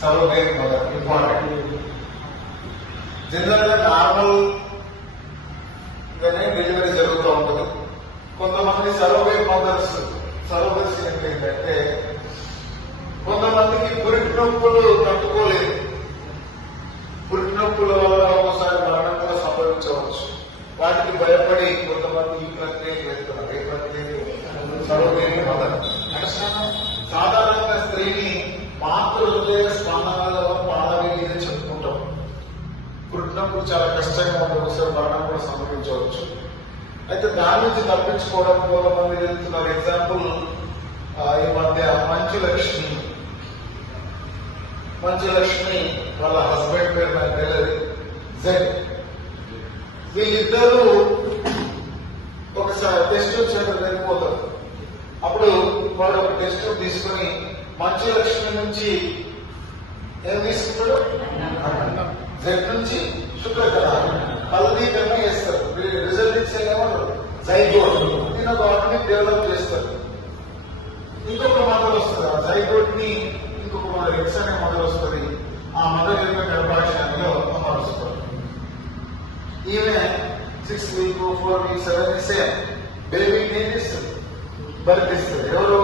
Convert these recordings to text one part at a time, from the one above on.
Surrogate mother important. General గా normal గానే delivery జరుగుతూ ఉంటుంది. కొంతమంది సరోగేట్ మదర్స్ సరోగసీ అంటే ఏంటంటే కొంతమందికి పురిటి నొప్పులు తట్టుకోలేదు. పురిటి నొప్పుల వల్ల ఒకసారి మరణం కూడా సంభవించవచ్చు. వాటికి భయపడి కొంతమంది ఈ ప్రక్రియకి వెళ్తున్నారు. ఏ ప్రక్రియకి? Surrogate mother. అంటే సాధారణంగా స్త్రీని మాతృ హృదయ స్పందనలో పాడవేది అని చెప్పుకుంటాం. పుట్టినప్పుడు చాలా కష్టంగా ఉంటుంది, ఒకసారి మరణం కూడా సంభవించవచ్చు. అయితే దాని నుంచి తప్పించుకోవడం కొంతమంది వెళ్తున్నారు. ఎగ్జాంపుల్ ఈ మధ్య మంచు లక్ష్మి వాళ్ళ హస్బెండ్ పేరు నాకు తెలియదు, జెడ్. వీళ్ళిద్దరూ ఒకసారి టెస్ట్ సెంటర్ వెళ్ళిపోతారు. అప్పుడు వాడు ఒక టెస్ట్ తీసుకుని మంచు లక్ష్మి నుంచి ఏం తీసుకుంటాడు? జెడ్ నుంచి శుక్రకణాలు ఫలదీకరణ చేస్తారు. రిజల్ట్ ఇచ్చేదేమన్నారు జైగోట్. దీని ఒక ఆర్గానిక్ డెవలప్ చేస్తారు. ఇంకొక మదర్ వస్తుంది. ఆ జైగోట్ ని ఇంకొక మదర్ ఎక్స్ అనే మదర్ వస్తుంది. ఆ మదర్ యొక్క గర్భాశయంలో అమరుస్తారు. ఈమె 6 weeks 4 weeks 7 weeks బేబీకి ఏం చేస్తుంది? బర్త్ ఇస్తుంది. ఎవరు?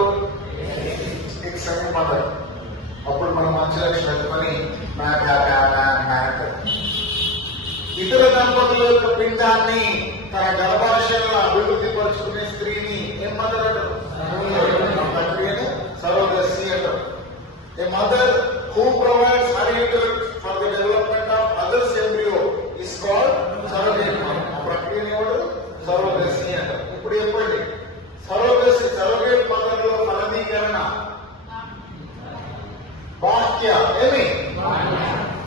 ఎక్స్ అనే మదర్. అప్పుడు మనం మంచి లక్ష్యం పెట్టుకొని ఇతర దంపతుల యొక్క పిండాన్ని తన గర్భాశయంలో అభివృద్ధి పరుచుకునే స్త్రీని ఏం మదర్ అంటారు? ప్రక్రియని సరోగసీ అంటారు. A mother who provides her uterus for the development of others embryo is called surrogate mother. ఆ ప్రక్రియని ఎవరు? సరోగసీ అంటారు. ఇప్పుడు చెప్పండి, సరోగేట్ మదర్ లో ఫలదీకరణ బాహ్య ఏమి?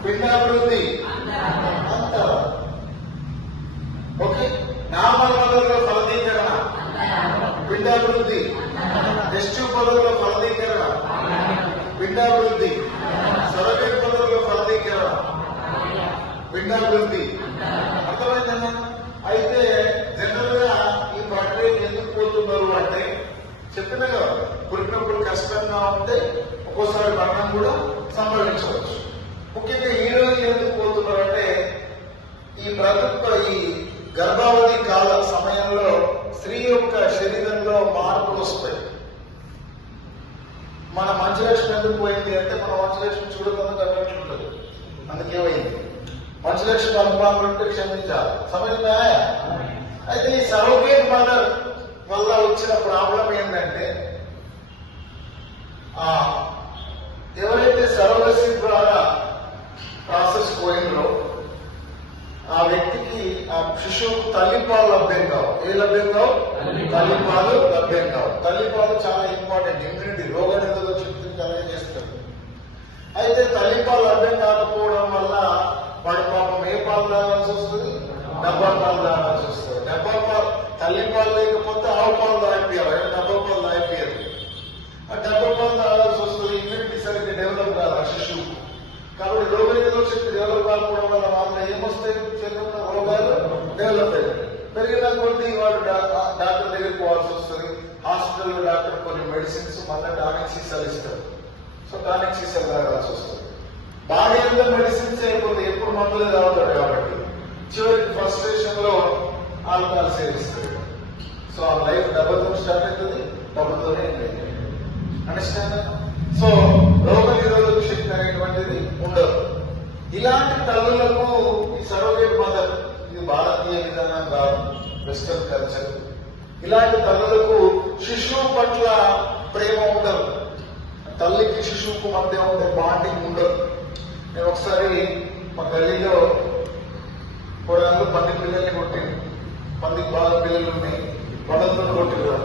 పిండాభివృద్ధి అంతర. ఓకే. నార్మల్ మదర్ లో ఫలదీకరణ పిండాభివృద్ధి. టెస్టివ్ మదర్ లో ఫలదీకరణ పిండాభివృద్ధి. సరోగేట్ మదర్ లో ఫలదీకరణ పిండాభివృద్ధి. అర్థమైందన్నా? అయితే జనరల్ గా ఈ ప్రక్రియకి ఎందుకు పోతున్నారు అంటే చెప్పిన కదా, పుట్టినప్పుడు కష్టంగా ఉంటే ఒక్కోసారి మరణం కూడా సంభవించవచ్చు. ముఖ్యంగా ఈ రోజు ఎందుకు పోతున్నారు అంటే ఈ గర్భావధి కాల సమయంలో స్త్రీ యొక్క శరీరంలో మార్పులు వస్తాయి. మన మంచు లక్ష్మి ఎందుకు పోయింది అంటే మన మంచు లక్ష్మి చూడకుండా అన్నట్లుంటుంది. అందుకేమైంది? మంచు లక్ష్మి అనుభవాలు ఉంటే క్షమించాలి. సమయంలో అయితే ఈ సరోగేట్ మదర్ వల్ల వచ్చిన ప్రాబ్లం ఏంటంటే ఎవరైతే సరోగసీ ద్వారా ప్రాసెస్ పోయిందో ఆ వ్యక్తికి ఆ శిశువుకు తల్లిపాలు లభ్యం కావు. ఏ లభ్యం కావు? తల్లిపాలు లభ్యం కావు. తల్లిపాలు చాలా ఇంపార్టెంట్. ఇమ్యూనిటీ, రోగ నిరోధక శక్తిని కలిగజేస్తారు. అయితే తల్లిపాలు లభ్యం కాకపోవడం వల్ల వాడు పాపం ఏ పాలు తాగాల్సి వస్తుంది? డబ్బా పాలు తాగాల్సి వస్తుంది. తల్లిపాలు లేకపోతే ఆవు పాలు తాగిపోయారు, డబ్బా పాలు తాగిపోయారు. ఆ డబ్బా పాలు తాగాల్సి వస్తుంది. ఇమ్యూనిటీ సరిగ్గా డెవలప్ కాదు ఆ శిశువుకు. కాబట్టి రోగ నిరోధక శక్తి డెవలప్ కాకపోవడం వల్ల వాళ్ళు ఏమొస్తాయి? శరీరంలో రోగాలు డెవలప్ అయ్యాయి. పెరిగిన కొద్ది వాడు డాక్టర్ దగ్గరికి పోవాల్సి వస్తుంది. హాస్పిటల్లో డాక్టర్ కొన్ని మెడిసిన్స్ మళ్ళీ టానిక్ సీసాలు ఇస్తారు. సో టానిక్ సీసాలు తాగాల్సి వస్తుంది. బాడీ అంతా మెడిసిన్స్ అయిపోతుంది, ఎప్పుడు మందులే తాగుతాడు. కాబట్టి చివరికి ఫ్రస్ట్రేషన్ లో ఆల్కహాల్ సేవిస్తారు. సో ఆ లైఫ్ డబ్బుతో స్టార్ట్ అవుతుంది, డబ్బుతోనే ఎండ్. అండర్స్టాండ్? సో రోగ నిరోధక శక్తి అనేటువంటిది ఉండదు. ఇలాంటి తల్లులకు ఈ సరోగేట్ మదర్, ఇది భారతీయ విధానం కాదు, వెస్టర్న్ కల్చర్. ఇలాంటి తల్లులకు శిశువు పట్ల ప్రేమ ఉండదు. తల్లికి శిశువుకు మధ్య ఉండే బాండింగ్ ఉండదు. నేను ఒకసారి మా గల్లీలో పంది పిల్లల్ని కొట్టింది. పందికి బాగా పిల్లలు ఉన్నాయి, పండుగ కొట్టిరు.